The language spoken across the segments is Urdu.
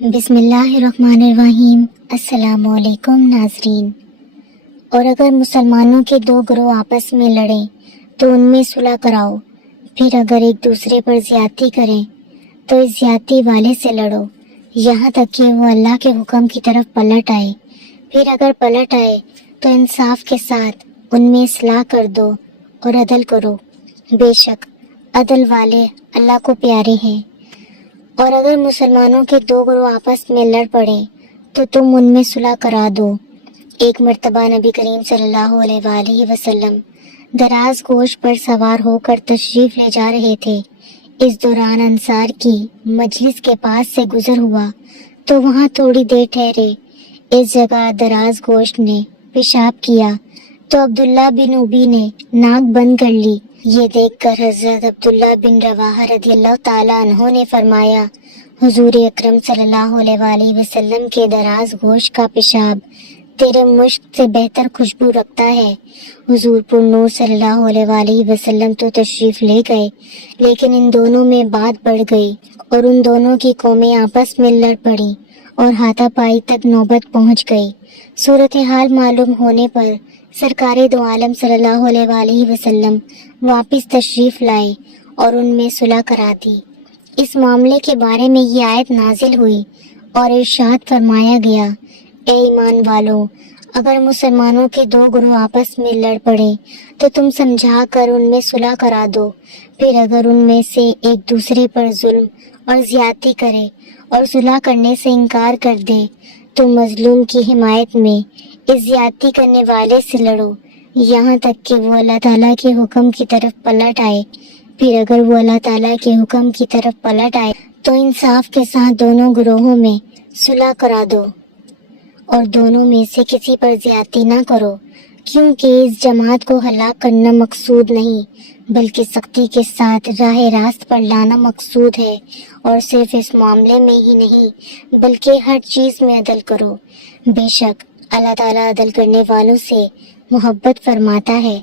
بسم اللہ الرحمن الرحیم۔ السلام علیکم ناظرین۔ اور اگر مسلمانوں کے دو گروہ آپس میں لڑیں تو ان میں صلح کراؤ، پھر اگر ایک دوسرے پر زیادتی کریں تو اس زیادتی والے سے لڑو یہاں تک کہ وہ اللہ کے حکم کی طرف پلٹ آئے۔ پھر اگر پلٹ آئے تو انصاف کے ساتھ ان میں اصلاح کر دو اور عدل کرو، بے شک عدل والے اللہ کو پیارے ہیں۔ اور اگر مسلمانوں کے دو گروہ آپس میں لڑ پڑیں تو تم ان میں صلح کرا دو۔ ایک مرتبہ نبی کریم صلی اللہ علیہ وآلہ وسلم دراز گوشت پر سوار ہو کر تشریف لے جا رہے تھے۔ اس دوران انصار کی مجلس کے پاس سے گزر ہوا تو وہاں تھوڑی دیر ٹھہرے۔ اس جگہ دراز گوشت نے پیشاب کیا تو عبداللہ بن ابی نے ناک بند کر لی۔ یہ دیکھ کر حضرت عبداللہ بن رواحہ رضی اللہ تعالیٰ عنہ نے فرمایا، حضور اکرم صلی اللہ علیہ وآلہ وسلم کے دراز گوشت کا پیشاب تیرے مشک سے بہتر خوشبو رکھتا ہے۔ حضور پر نور صلی اللہ علیہ وآلہ وسلم تو تشریف لے گئے، لیکن ان دونوں میں بات بڑھ گئی اور ان دونوں کی قومیں آپس میں لڑ پڑیں اور ہاتھا پائی تک نوبت پہنچ گئی۔ صورتحال معلوم ہونے پر سرکار دو عالم صلی اللہ علیہ وآلہ وسلم واپس تشریف لائے اور ان میں صلح کرا دی۔ اس معاملے کے بارے میں یہ آیت نازل ہوئی اور ارشاد فرمایا گیا، اے ایمان والو، اگر مسلمانوں کے دو گروہ آپس میں لڑ پڑیں تو تم سمجھا کر ان میں صلح کرا دو۔ پھر اگر ان میں سے ایک دوسرے پر ظلم اور زیادتی کرے اور صلح کرنے سے انکار کر دے تو مظلوم کی حمایت میں اس زیادتی کرنے والے سے لڑو یہاں تک کہ وہ اللہ تعالیٰ کے حکم کی طرف پلٹ آئے۔ پھر اگر وہ اللہ تعالیٰ کے حکم کی طرف پلٹ آئے تو انصاف کے ساتھ دونوں گروہوں میں صلح کرا دو اور دونوں میں سے کسی پر زیادتی نہ کرو، کیونکہ اس جماعت کو ہلاک کرنا مقصود نہیں بلکہ سختی کے ساتھ راہ راست پر لانا مقصود ہے۔ اور صرف اس معاملے میں ہی نہیں بلکہ ہر چیز میں عدل کرو، بے شک اللہ تعالیٰ عدل کرنے والوں سے محبت فرماتا ہے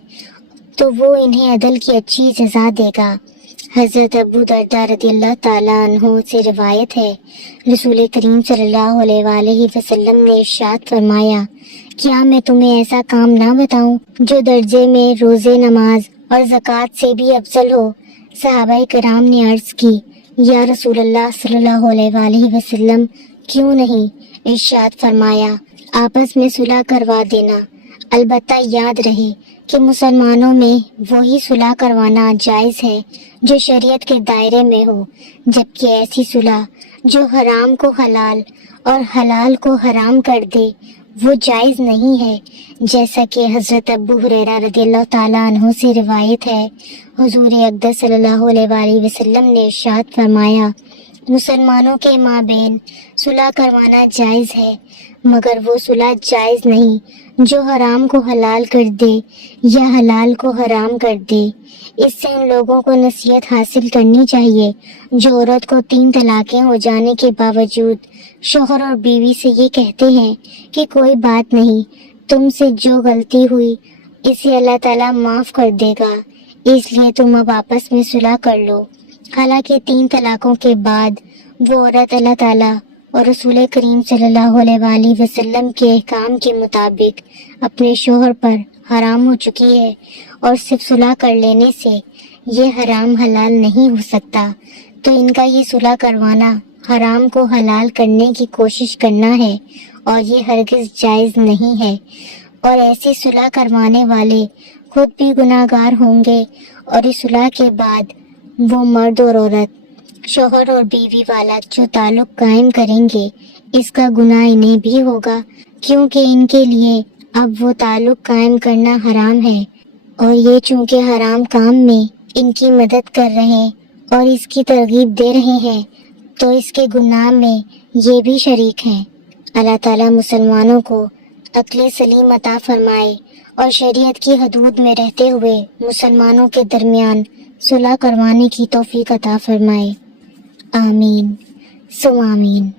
تو وہ انہیں عدل کی اچھی جزا دے گا۔ حضرت ابو درداء رضی اللہ تعالیٰ عنہ سے روایت ہے، رسول کریم صلی اللہ علیہ وآلہ وسلم نے ارشاد فرمایا، کیا میں تمہیں ایسا کام نہ بتاؤں جو درجے میں روزے، نماز اور زکوٰۃ سے بھی افضل ہو؟ صحابہ کرام نے عرض کی، یا رسول اللہ صلی اللہ علیہ وآلہ وسلم، کیوں نہیں؟ ارشاد فرمایا، آپس میں صلح کروا دینا، البتہ یاد رہے کہ مسلمانوں میں وہی صلح کروانا جائز ہے جو شریعت کے دائرے میں ہو، جبکہ ایسی صلح جو حرام کو حلال اور حلال کو حرام کر دے وہ جائز نہیں ہے۔ جیسا کہ حضرت ابو ہریرہ رضی اللہ تعالیٰ عنہ سے روایت ہے، حضور اقدس صلی اللہ علیہ وآلہ وسلم نے ارشاد فرمایا، مسلمانوں کے مابین صلح کروانا جائز ہے، مگر وہ صلح جائز نہیں جو حرام کو حلال کر دے یا حلال کو حرام کر دے۔ اس سے ان لوگوں کو نصیحت حاصل کرنی چاہیے جو عورت کو 3 طلاقیں ہو جانے کے باوجود شوہر اور بیوی سے یہ کہتے ہیں کہ کوئی بات نہیں، تم سے جو غلطی ہوئی اسے اللہ تعالیٰ معاف کر دے گا، اس لیے تم اب آپس میں صلح کر لو۔ حالانکہ 3 طلاقوں کے بعد وہ عورت اللہ تعالیٰ اور رسول کریم صلی اللہ علیہ وآلہ وسلم کے احکام کے مطابق اپنے شوہر پر حرام ہو چکی ہے، اور صرف صلح کر لینے سے یہ حرام حلال نہیں ہو سکتا۔ تو ان کا یہ صلح کروانا حرام کو حلال کرنے کی کوشش کرنا ہے، اور یہ ہرگز جائز نہیں ہے۔ اور ایسی صلح کروانے والے خود بھی گناہ گار ہوں گے، اور اس صلح کے بعد وہ مرد اور عورت، شوہر اور بیوی والا جو تعلق قائم کریں گے اس کا گناہ انہیں بھی ہوگا، کیونکہ ان کے لیے اب وہ تعلق قائم کرنا حرام ہے، اور یہ چونکہ حرام کام میں ان کی مدد کر رہے اور اس کی ترغیب دے رہے ہیں تو اس کے گناہ میں یہ بھی شریک ہیں۔ اللہ تعالیٰ مسلمانوں کو عقل سلیم عطا فرمائے اور شریعت کی حدود میں رہتے ہوئے مسلمانوں کے درمیان صلح کروانے کی توفیق عطا فرمائے، آمین ثم آمین۔